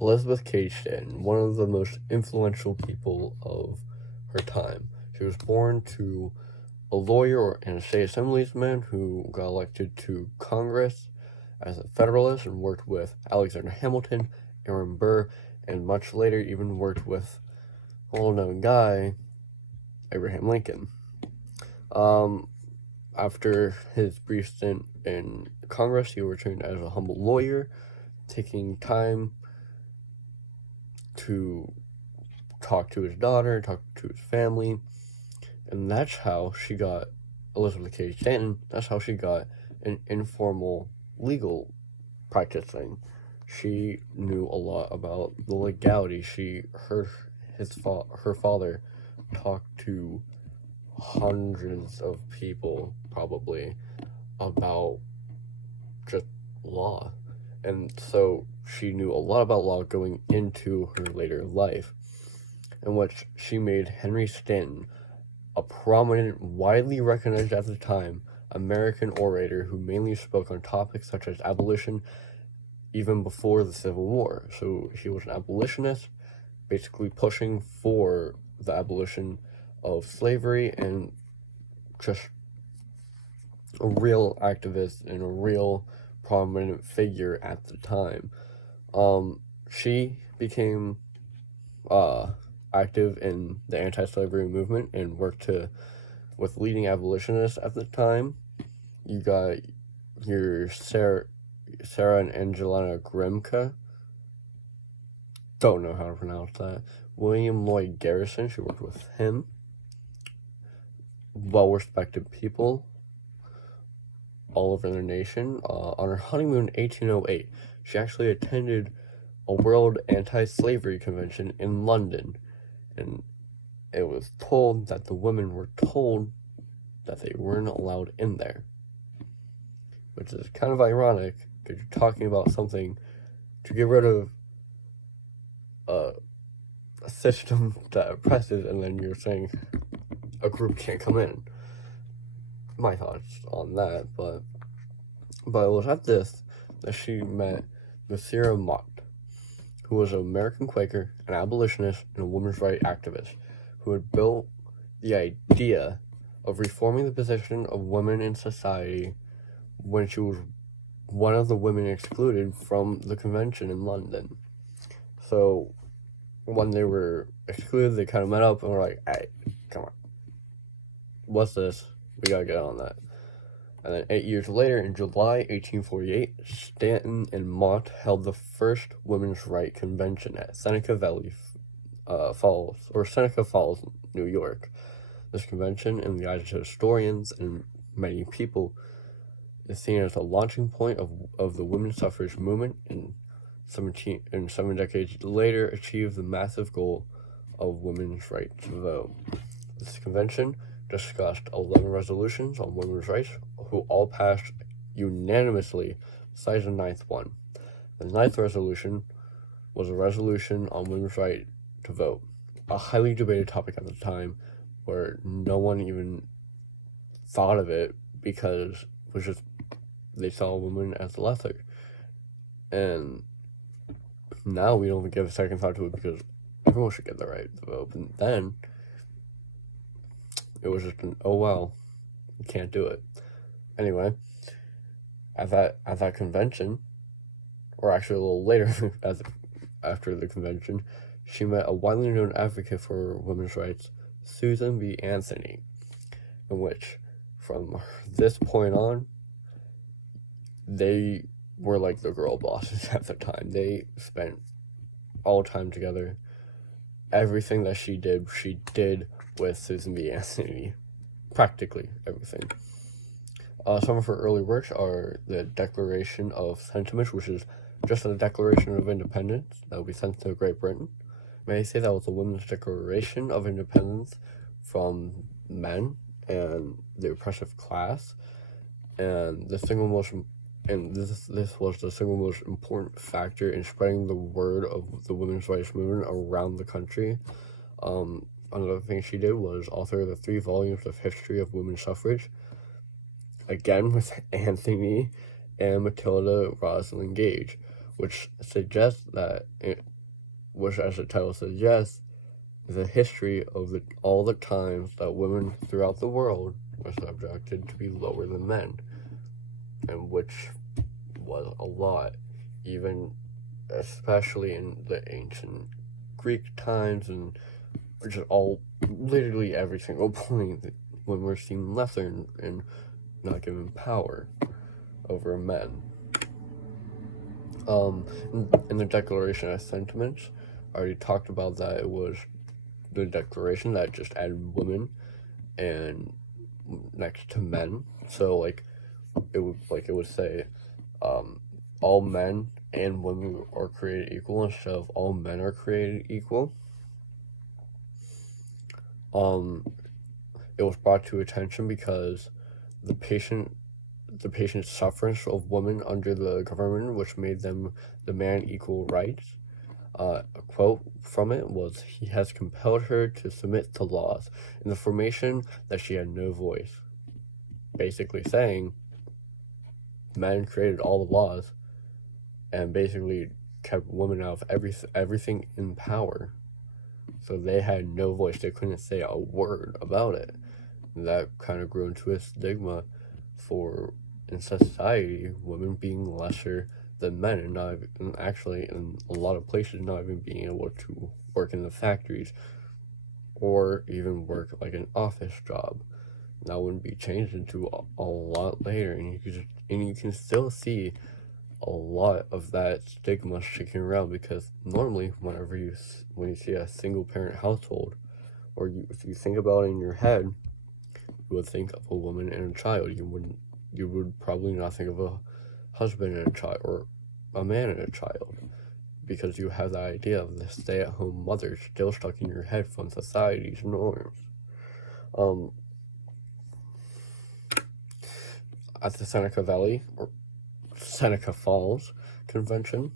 Elizabeth Cady Stanton, one of the most influential people of her time. She was born to a lawyer and a state assemblyman who got elected to Congress as a Federalist and worked with Alexander Hamilton, Aaron Burr, and much later even worked with a well-known guy, Abraham Lincoln. After his brief stint in Congress, he returned as a humble lawyer, taking time to talk to his daughter, talk to his family, and that's how she got Elizabeth Cady Stanton. That's how she got an informal legal practicing. She knew a lot about the legality. She heard her father talk to hundreds of people, probably, about just law. And so she knew a lot about law going into her later life, in which she made Henry Stanton a prominent, widely recognized at the time, American orator who mainly spoke on topics such as abolition even before the Civil War. So he was an abolitionist, basically pushing for the abolition of slavery and just a real activist and a real prominent figure at the time. She became active in the anti-slavery movement and worked with leading abolitionists at the time. You got your Sarah and Angelina Grimke. Don't know how to pronounce that. William Lloyd Garrison, she worked with him. Well-respected people all over the nation. On her honeymoon in 1808, she actually attended a World Anti-Slavery Convention in London, and it was told that the women were told that they weren't allowed in there, which is kind of ironic because you're talking about something to get rid of a system that oppresses, and then you're saying a group can't come in. My thoughts on that, but it was at this that she met Monsieur Mott, who was an American Quaker, an abolitionist, and a women's rights activist, who had built the idea of reforming the position of women in society when she was one of the women excluded from the convention in London. So when they were excluded, they kind of met up and were like, hey, come on, what's this? We gotta get on that. And then 8 years later, in July 1848, Stanton and Mott held the first women's rights convention at Seneca Falls, New York. This convention, in the eyes of historians and many people, is seen as a launching point of the women's suffrage movement, and 7 decades later achieved the massive goal of women's right to vote. This convention discussed 11 resolutions on women's rights, who all passed unanimously, besides the 9th one. The 9th resolution was a resolution on women's right to vote, a highly debated topic at the time, where no one even thought of it because it was just they saw women as lesser. And now we don't give a second thought to it because everyone should get the right to vote. But then it was just oh well, you can't do it. Anyway, at that convention, or actually a little later after the convention, she met a widely known advocate for women's rights, Susan B. Anthony, in which, from this point on, they were like the girl bosses at the time. They spent all time together. Everything that she did with Susan B. Anthony. Practically everything. Some of her early works are the Declaration of Sentiments, which is just a Declaration of Independence that would be sent to Great Britain. May I say that was a women's declaration of independence from men and the oppressive class, and this was the single most important factor in spreading the word of the women's rights movement around the country. Another thing she did was author the 3 volumes of History of Women's Suffrage, again with Anthony and Matilda Rosalind Gage, which suggests that, which as the title suggests, the history of all the times that women throughout the world were subjected to be lower than men, and which was a lot, even especially in the ancient Greek times, and just all, literally every single point that women were seen lesser and not given power over men. In the Declaration of Sentiments, I already talked about that it was the Declaration that just added women and next to men. So it would say, all men and women are created equal instead of all men are created equal. It was brought to attention because the patient sufferance of women under the government, which made them demand equal rights. A quote from it was, "He has compelled her to submit to laws in the formation that she had no voice." Basically saying, men created all the laws and basically kept women out of everything in power. So they had no voice. They couldn't say a word about it. And that kind of grew into a stigma for, in society, women being lesser than men, and actually in a lot of places not even being able to work in the factories or even work like an office job. That wouldn't be changed into a lot later, and you can still see a lot of that stigma sticking around, because normally when you see a single parent household, or if you think about it in your head, you would think of a woman and a child. You would probably not think of a husband and a child, or a man and a child, because you have that idea of the stay-at-home mother still stuck in your head from society's norms. At the Seneca Falls Convention,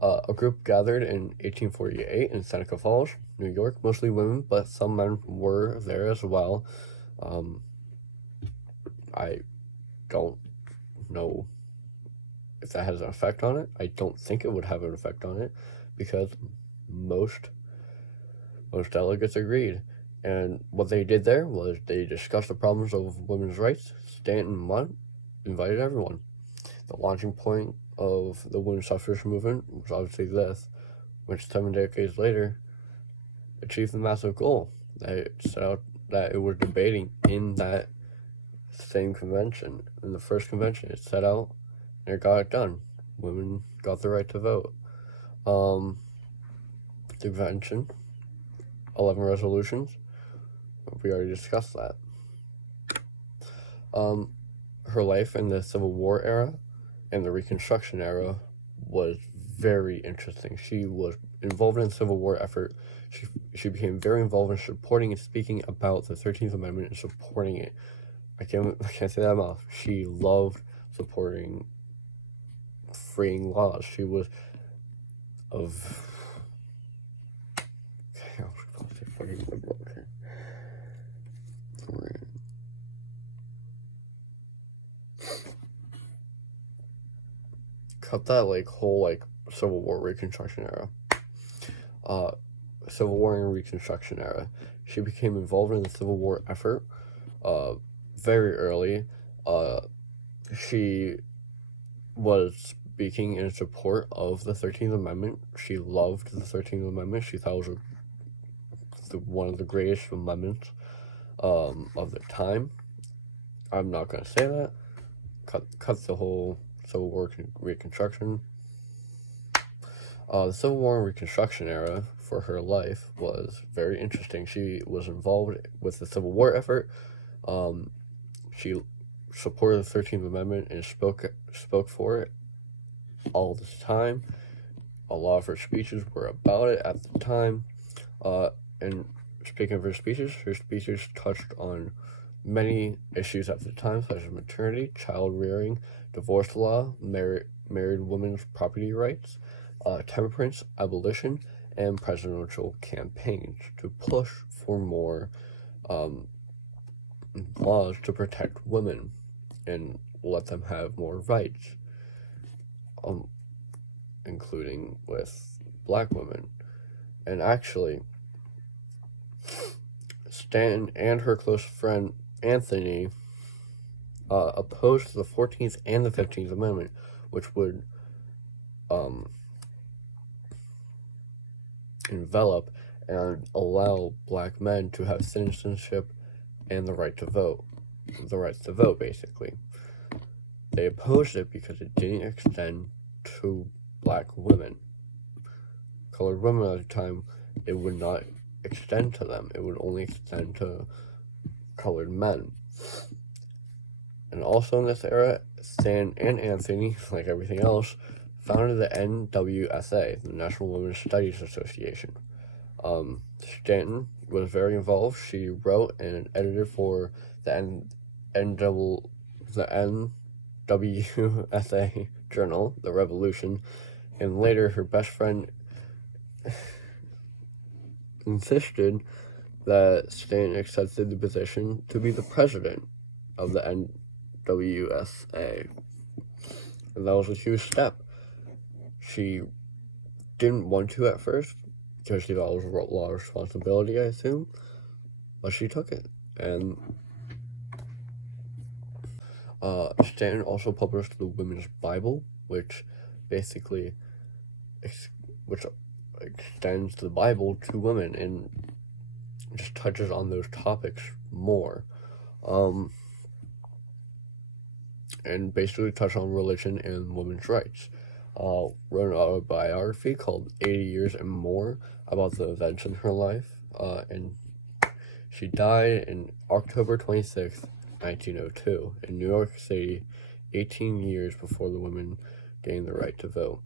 a group gathered in 1848 in Seneca Falls, New York, mostly women, but some men were there as well. I don't know if that has an effect on it. I don't think it would have an effect on it, because most delegates agreed. And what they did there was they discussed the problems of women's rights. Stanton invited everyone. The launching point of the women's suffrage movement was obviously this, which 7 decades later achieved the massive goal that set out, that it was debating in that same convention. In the first convention, it set out and it got it done. Women got the right to vote. The convention, 11 resolutions. We already discussed that. Her life in the Civil War era and the Reconstruction era was very interesting. She was involved in the Civil War effort. She became very involved in supporting and speaking about the 13th Amendment and supporting it. I can't say that enough. She loved supporting freeing laws. She was of... I was going to say fucking liberal. Okay. Cut that whole Civil War Reconstruction era. Civil War and Reconstruction era. She became involved in the Civil War effort very early. She was speaking in support of the 13th Amendment. She loved the 13th Amendment. She thought it was one of the greatest amendments of the time. I'm not going to say that. Cut the whole Civil War Reconstruction. The Civil War and Reconstruction era for her life was very interesting. She was involved with the Civil War effort. She supported the 13th Amendment and spoke for it all the time. A lot of her speeches were about it at the time. And speaking of her speeches touched on many issues at the time, such as maternity, child rearing, divorce law, married women's property rights, temperance, abolition, and presidential campaigns to push for more laws to protect women and let them have more rights. including with black women. And actually, Stanton and her close friend Anthony opposed the 14th and the 15th Amendment, which would envelop and allow black men to have citizenship and the rights to vote, basically. They opposed it because it didn't extend to black women. Colored women at the time, it would not extend to them. It would only extend to colored men. And also in this era, Stan and Anthony, like everything else, founded the NWSA, the National Women's Studies Association. Stanton was very involved. She wrote and edited for the NWSA journal, The Revolution, and later her best friend insisted that Stanton accepted the position to be the president of the NWSA. And that was a huge step. She didn't want to at first, because she thought it was a lot of responsibility, I assume, but she took it. And Stanton also published the Women's Bible, which basically extends the Bible to women and just touches on those topics more. And basically touched on religion and women's rights. Wrote an autobiography called 80 Years and More about the events in her life. And she died in October 26th, 1902 in New York City, 18 years before the women gained the right to vote.